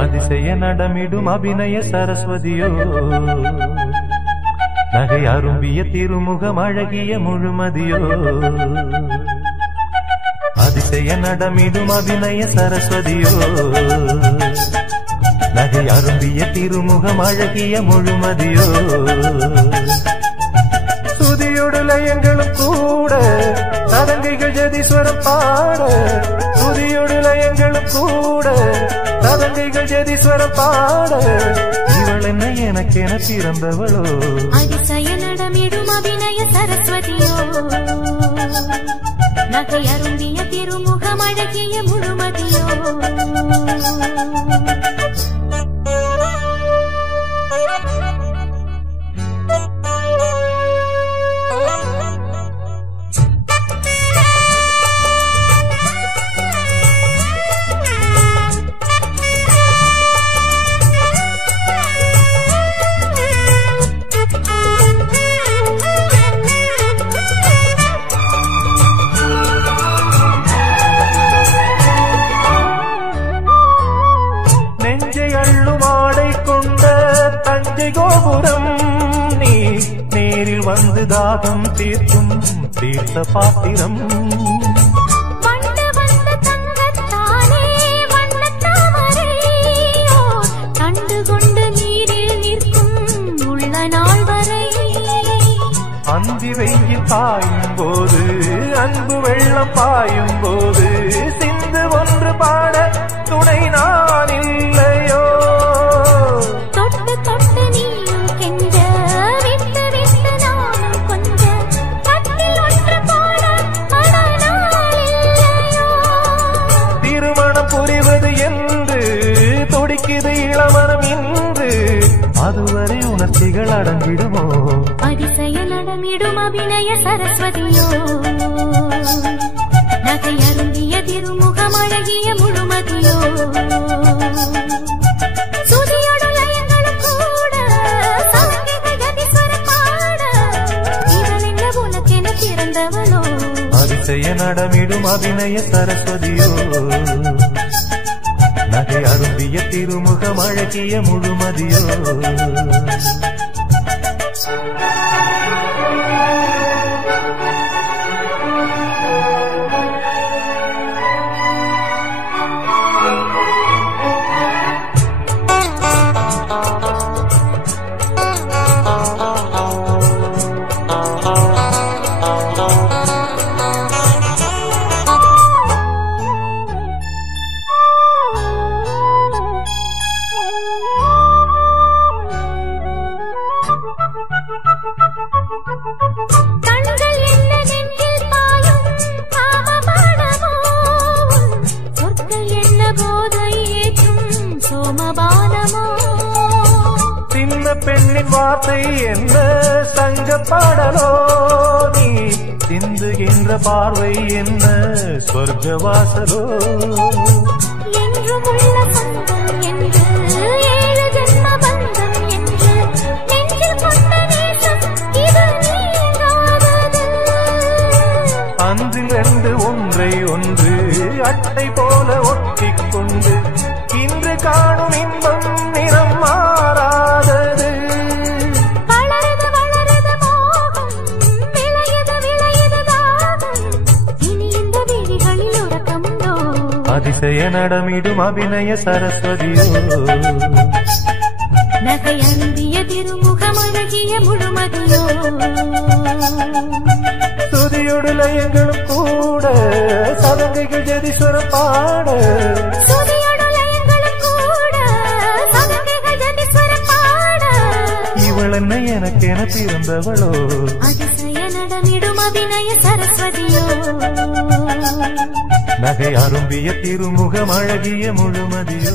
அதிசய நடமிடும் அபிநய சரஸ்வதியோ நகை அரும்பிய திருமுகம் அழகிய முழுமதியோ அதிசய நடமிடும் அபிநய சரஸ்வதியோ நகை அரும்பிய திருமுகம் அழகிய முழுமதியோ துதியோடு லயங்களும் கூட ததங்கைகள் ஜதீஸ்வரம் பாட துதியோடு லயங்களும் கூட ததங்கைகள் ஜதீஸ்வரம் பாட இவள் என்ன எனக்கென பிறந்தவளோ அதிசய நடமிடும் அபிநய சரஸ்வதியோ நகை அரும்பிய திருமுகம் அழகிய முழுமதியோ கோபுரம் நீ நேரில் வந்து தாகம் தீர்க்கும் தீர்த்த பாத்திரம் வண்டு வந்த தங்கத்தானே வண்ணத்தாமரையோ கண்டு கொண்டு நீரில் நிற்கும் உள்ள நாள் வரை அந்தி வெயில் பாயும் போது அன்பு வெள்ளம் பாயும் போது சிந்து ஒன்று பாட துணை நான் இல்லையோ இளமரம் இன்று அதுவரை உணர்ச்சிகள் அடங்கிடுமோ அதிசய நடமிடும் அபிநய சரஸ்வதியோ நகை அருந்திய திருமுகம் அழகிய முழுமதியோ சுதியோடு லயங்களும் கூட ததங்கைகள் ஜதீஸ்வரம் பாட இவள் என்ன உனக்கென பிறந்தவளோ அதிசய நடமிடும் அபிநய சரஸ்வதியோ நகை அரும்பிய திருமுகம் அழகிய முழுமதியோ பெண்ணின் வார்த்தை என்ன சங்க பாடலோ நீ சிந்துகின்ற பார்வை என்ன சொர்க்க வாசலோ என்றும் உள்ள சொந்தம் என்று ஏழு ஜென்ம பந்தம் என்று நெஞ்சில் கொண்ட நேசம் இது நீங்காதது அன்றில் ரெண்டு ஒன்றை ஒன்று அட்டை போல ஒட்டிக்கொண்டு இன்று காணும் இன்பம் நிறம் மாறாதது அதிசய நடமிடும் அபிநய சரஸ்வதியோ நகை அரும்பிய திருமுகம் அழகிய முழுமதியோ துதியோடு லயங்களும் கூட ததங்கைகள் ஜதீஸ்வரம் பாட துதியோடு லயங்களும் கூட ததங்கைகள் ஜதீஸ்வரம் பாட இவள் என்ன எனக்கென பிறந்தவளோ அதிசய நடமிடும் அபிநய சரஸ்வதியோ நகை அரும்பிய திருமுகம் அழகிய முழுமதியோ